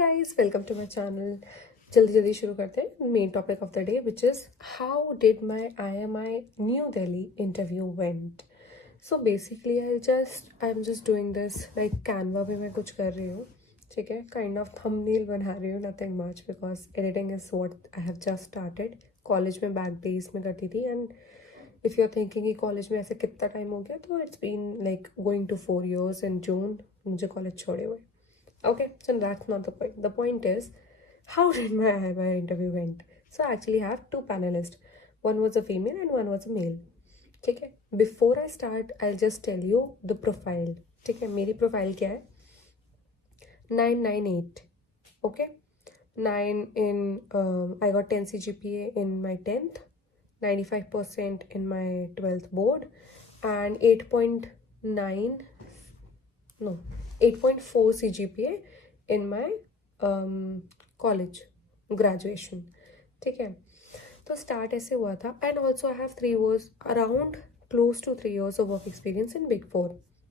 guys, welcome to my channel. जल्दी शुरू करते हैं main topic of the day which is how did my IMI new Delhi interview went. So basically I am just doing this like Canva पे मैं कुछ कर रही हूँ, ठीक है, काइंड ऑफ थंबनेल बना रही हूँ, nothing much because editing is what I have just started. College में बैक डेज में करती थी and if you are thinking कि कॉलेज में ऐसे कितना टाइम हो गया, तो it's been like going to 4 years in June मुझे कॉलेज छोड़े हुए. Okay, so that's not the point. The point is, how did my IMI interview went? So I actually have two panelists. One was a female and one was a male. ठीक है. Before I start, I'll just tell you the profile. ठीक है. मेरी profile क्या है? 998. Okay. 9 in I got 10 CGPA in my 10th, 95% in my 12th board, and 8.4 CGPA in my college graduation. ठीक है. तो स्टार्ट ऐसे हुआ था and also I have 3 years around close to 3 years of work experience in big 4.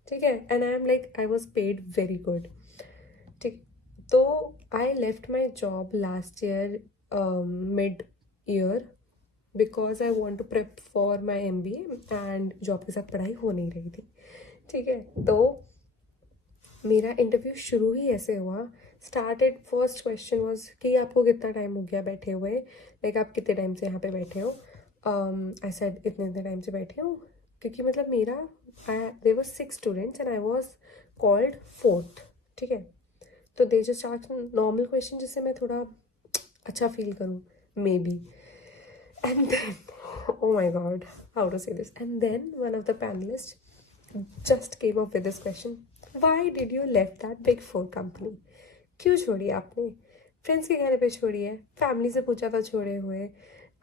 ठीक है. And I am like I was paid very good. ठीक. तो I left my job last year mid year because I want to prep for my MBA and job के साथ पढ़ाई हो नहीं रही थी. ठीक है. तो मेरा इंटरव्यू शुरू ही ऐसे हुआ. स्टार्टेड फर्स्ट क्वेश्चन वॉज कि आपको कितना टाइम हो गया बैठे हुए, लाइक आप कितने टाइम से यहाँ पे बैठे हो. आई सेड इतने टाइम से बैठे हो, क्योंकि मतलब मेरा there were 6 students and I was called 4th. ठीक है. तो they just asked normal question जिससे मैं थोड़ा अच्छा फील करूँ maybe. And then oh my god, how to say this, and then one of the panelists just came up with this question: why did you left that big 4 company? क्यों छोड़ी आपने? Friends के कहने पे छोड़ी है, family से पूछा था छोड़े हुए,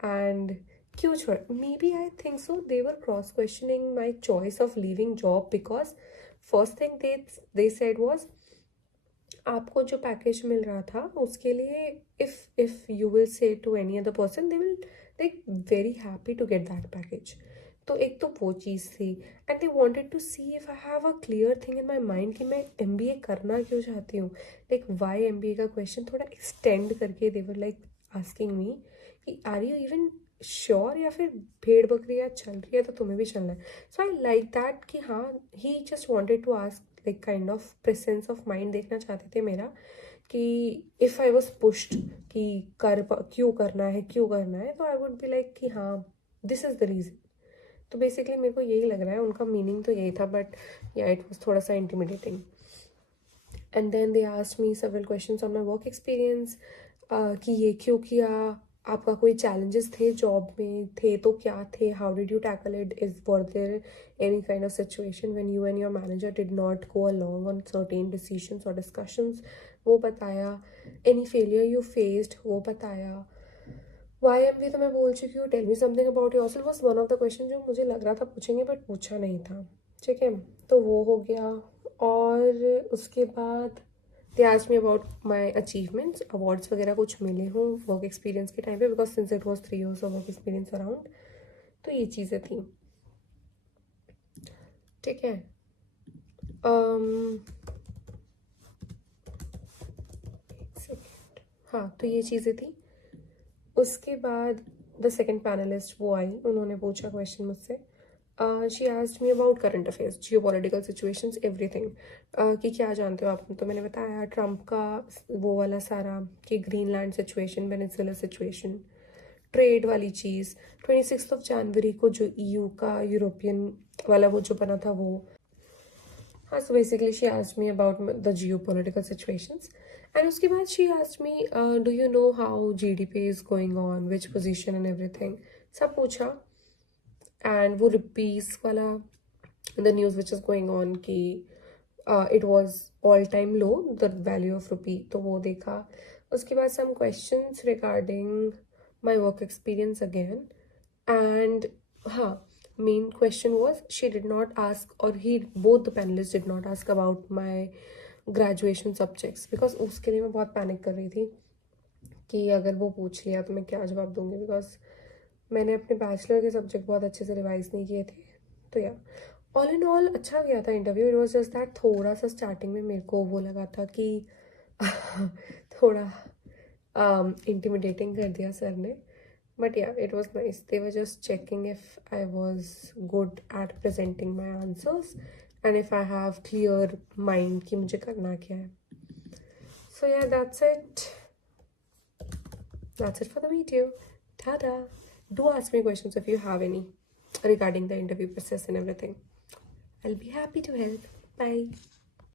एंड क्यों छोड़? Maybe I think so they were cross questioning my choice of leaving job because first thing they said was आपको जो पैकेज मिल रहा था उसके लिए if you will say to any other person they will like very happy to get that package. तो एक तो वो चीज़ थी and they wanted to see if I have a clear thing in my mind कि मैं MBA करना क्यों चाहती हूँ, लाइक वाई MBA का क्वेश्चन थोड़ा एक्सटेंड करके दे वर लाइक आस्किंग मी कि आर यू इवन श्योर, या फिर भेड़ बकरियाँ चल रही है तो तुम्हें भी चलना है. सो आई लाइक दैट कि हाँ, he just wanted to ask like kind of presence of mind देखना चाहते थे मेरा कि इफ़ आई वॉज पुश्ड कि क्यों करना है तो आई वुड बी लाइक कि हाँ दिस इज़ द रीज़न. तो बेसिकली मेरे को यही लग रहा है, उनका मीनिंग तो यही था, बट या इट वॉज थोड़ा सा intimidating. And then they asked me several questions on my work experience कि ये क्यों किया, आपका कोई चैलेंजेस थे जॉब में, थे तो क्या थे, how did you tackle it, is were there any kind of situation when you and your manager did not go along on certain decisions और डिस्कशंस, वो बताया. एनी फेलियर यू फेस्ड, वो बताया. YMV तो मैं बोल चुकी हूँ. Tell me something about yourself was one of the question जो मुझे लग रहा था पूछेंगे बट पूछा नहीं था. ठीक है. तो वो हो गया. और उसके बाद दे asked me about my achievements, awards वगैरह कुछ मिले हों वर्क एक्सपीरियंस के टाइम पे, because since it was 3 years of work experience around. तो ये चीज़ें थी. ठीक है. एक सेकेंड. हाँ, तो ये चीज़ें थी. उसके बाद द सेकेंड पैनलिस्ट वो आई, उन्होंने पूछा क्वेश्चन मुझसे. She asked me about current affairs, Jio political situations, everything, कि क्या जानते हो आप. तो मैंने बताया ट्रम्प का वो वाला सारा कि Greenland situation, Venezuela situation, trade वाली चीज़, 26 जनवरी को जो EU का यूरोपियन वाला वो जो बना था वो. हाँ, so basically she asked me about the geopolitical situations. And उसके बाद she asked me, do you know how GDP is going on, which position and everything. सब पूछा. And वो rupees वाला, the news which is going on कि it was all time low, the value of rupee, तो वो देखा. उसके बाद some questions regarding my work experience again. And हाँ, main question was she did not ask, or both the panelists did not ask about my graduation subjects, because उसके लिए मैं बहुत पैनिक कर रही थी कि अगर वो पूछ लिया तो मैं क्या जवाब दूंगी, बिकॉज मैंने अपने बैचलर के सब्जेक्ट बहुत अच्छे से रिवाइज नहीं किए थे. तो या ऑल इन ऑल अच्छा गया था interview. It was just that थोड़ा सा स्टार्टिंग में मेरे को वो लगा था कि थोड़ा इंटिमिडेटिंग कर दिया सर ने. But yeah, it was nice. They were just checking if I was good at presenting my answers and if I have clear mind कि मुझे करना क्या है. So yeah, that's it. That's it for the video. Ta-da! Do ask me questions if you have any regarding the interview process and everything. I'll be happy to help. Bye.